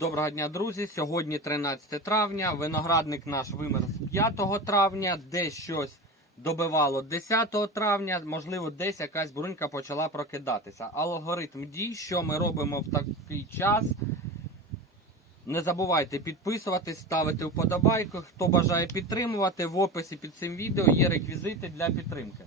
Доброго дня, друзі! Сьогодні 13 травня. Виноградник наш вимер з 5 травня, десь щось добивало 10 травня, можливо, десь якась брунька почала прокидатися. Алгоритм дій, що ми робимо в такий час. Не забувайте підписуватись, ставити вподобайку. Хто бажає підтримувати, в описі під цим відео є реквізити для підтримки.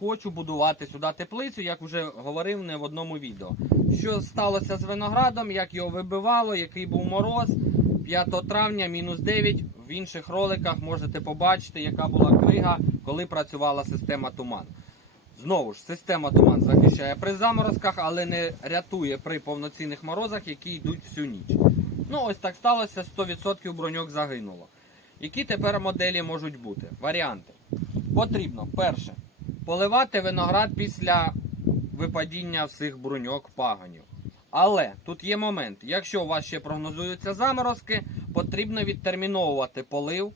Хочу будувати сюди теплицю, як вже говорив не в одному відео. Що сталося з виноградом, як його вибивало, який був мороз. 5 травня, мінус 9. В інших роликах можете побачити, яка була крига, коли працювала система туман. Знову ж, система туман захищає при заморозках, але не рятує при повноцінних морозах, які йдуть всю ніч. Ну, ось так сталося, 100% броньок загинуло. Які тепер моделі можуть бути? Варіанти. Потрібно, перше, поливати виноград після випадіння всіх бруньок паганів. Але тут є момент, якщо у вас ще прогнозуються заморозки, потрібно відтерміновувати полив.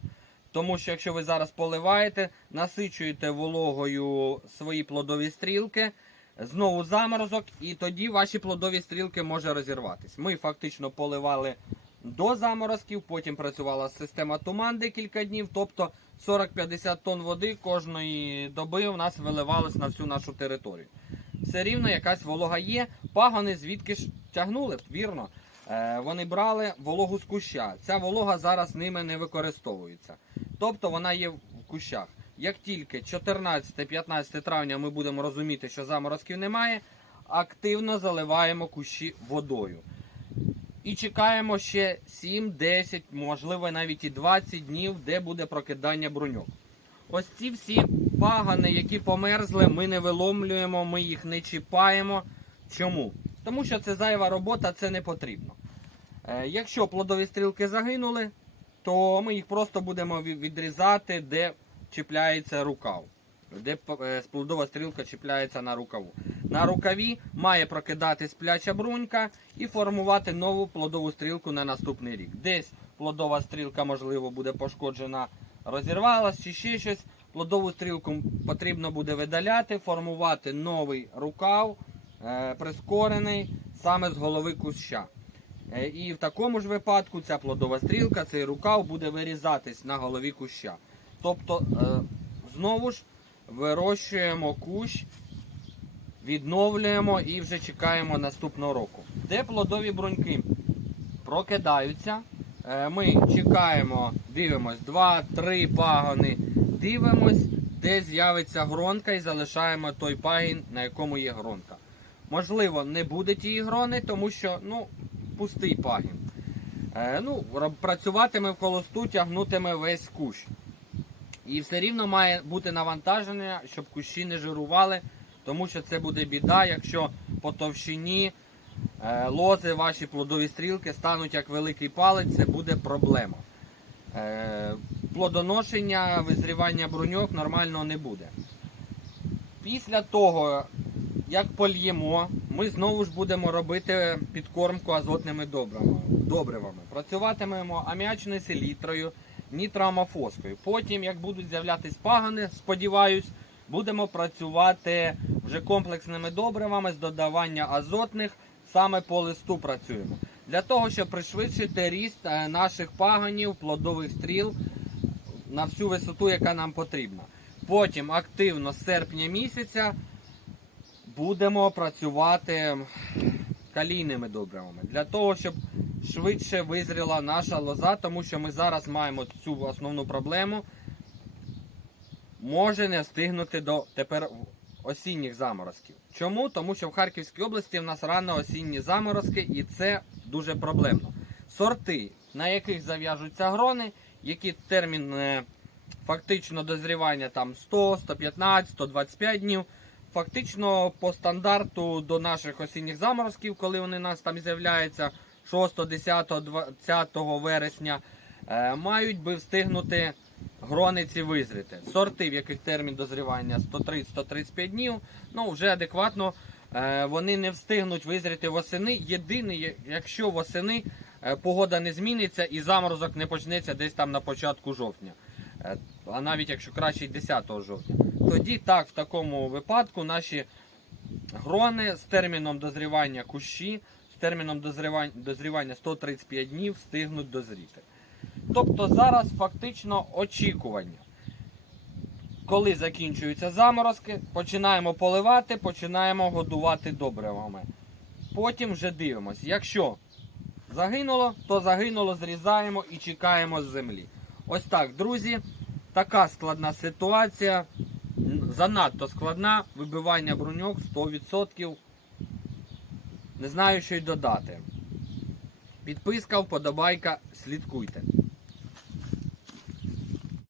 Тому що якщо ви зараз поливаєте, насичуєте вологою свої плодові стрілки, знову заморозок, і тоді ваші плодові стрілки може розірватися. Ми фактично поливали до заморозків, потім працювала система туман декілька днів, тобто 40-50 тонн води кожної доби у нас виливалось на всю нашу територію. Все рівно якась волога є. Пагони звідки ж тягнули, вірно. Е, вони брали вологу з куща. Ця волога зараз ними не використовується. Тобто вона є в кущах. Як тільки 14-15 травня ми будемо розуміти, що заморозків немає, активно заливаємо кущі водою. І чекаємо ще 7-10, можливо навіть і 20 днів, де буде прокидання бруньок. Ось ці всі пагани, які померзли, ми не виломлюємо, ми їх не чіпаємо. Чому? Тому що це зайва робота, це не потрібно. Е, якщо плодові стрілки загинули, то ми їх просто будемо відрізати, де чіпляється рукав. Де е, плодова стрілка чіпляється на рукаву. На рукаві має прокидати спляча брунька і формувати нову плодову стрілку на наступний рік. Десь плодова стрілка, можливо, буде пошкоджена, розірвалась чи ще щось. Плодову стрілку потрібно буде видаляти, формувати новий рукав, е, прискорений саме з голови куща. Е, І в такому ж випадку ця плодова стрілка, цей рукав буде вирізатись на голові куща. Тобто, е, знову ж вирощуємо кущ, відновлюємо і вже чекаємо наступного року. Де плодові бруньки прокидаються, ми чекаємо, дивимось 2-3 пагони, дивимось, де з'явиться гронка і залишаємо той пагін, на якому є гронка. Можливо, не буде тієї грони, тому що ну, пустий пагін. Е, ну, працюватиме в колосту, тягнутиме весь кущ. І все рівно має бути навантаження, щоб кущі не жирували, тому що це буде біда, якщо по товщині е, лози, ваші плодові стрілки стануть як великий палець, це буде проблема. Е, плодоношення, визрівання бруньок нормального не буде. Після того, як польємо, ми знову ж будемо робити підкормку азотними добривами. Працюватимемо аміачною селітрою, нітроамофоскою. Потім, як будуть з'являтись пагани, сподіваюсь, будемо працювати вже комплексними добривами з додавання азотних, саме по листу працюємо. Для того, щоб пришвидшити ріст е, наших паганів, плодових стріл на всю висоту, яка нам потрібна. Потім активно з серпня місяця будемо працювати калійними добривами для того, щоб швидше визріла наша лоза, тому що ми зараз маємо цю основну проблему. Може не встигнути до тепер осінніх заморозків. Чому? Тому що в Харківській області в нас рано осінні заморозки, і це дуже проблемно. Сорти, на яких зав'яжуться грони, які термін е, фактично дозрівання там 100, 115, 125 днів. Фактично по стандарту до наших осінніх заморозків, коли вони у нас там з'являються 6, 10, 20 вересня, е, мають би встигнути грониці визріти. Сорти, в яких термін дозрівання 130-135 днів, ну вже адекватно е, вони не встигнуть визріти восени. Єдине, якщо восени е, погода не зміниться і заморозок не почнеться десь там на початку жовтня. Е, А навіть якщо краще 10 жовтня. Тоді так, в такому випадку наші грони з терміном дозрівання кущі з терміном дозрівання, дозрівання 135 днів встигнуть дозріти. Тобто зараз фактично очікування. Коли закінчуються заморозки, починаємо поливати, починаємо годувати добривами. Потім вже дивимось. Якщо загинуло, то загинуло, зрізаємо і чекаємо з землі. Ось так, друзі, така складна ситуація. Занадто складна. Вибивання бруньок 100%. Не знаю, що й додати. Підписка, вподобайка, слідкуйте.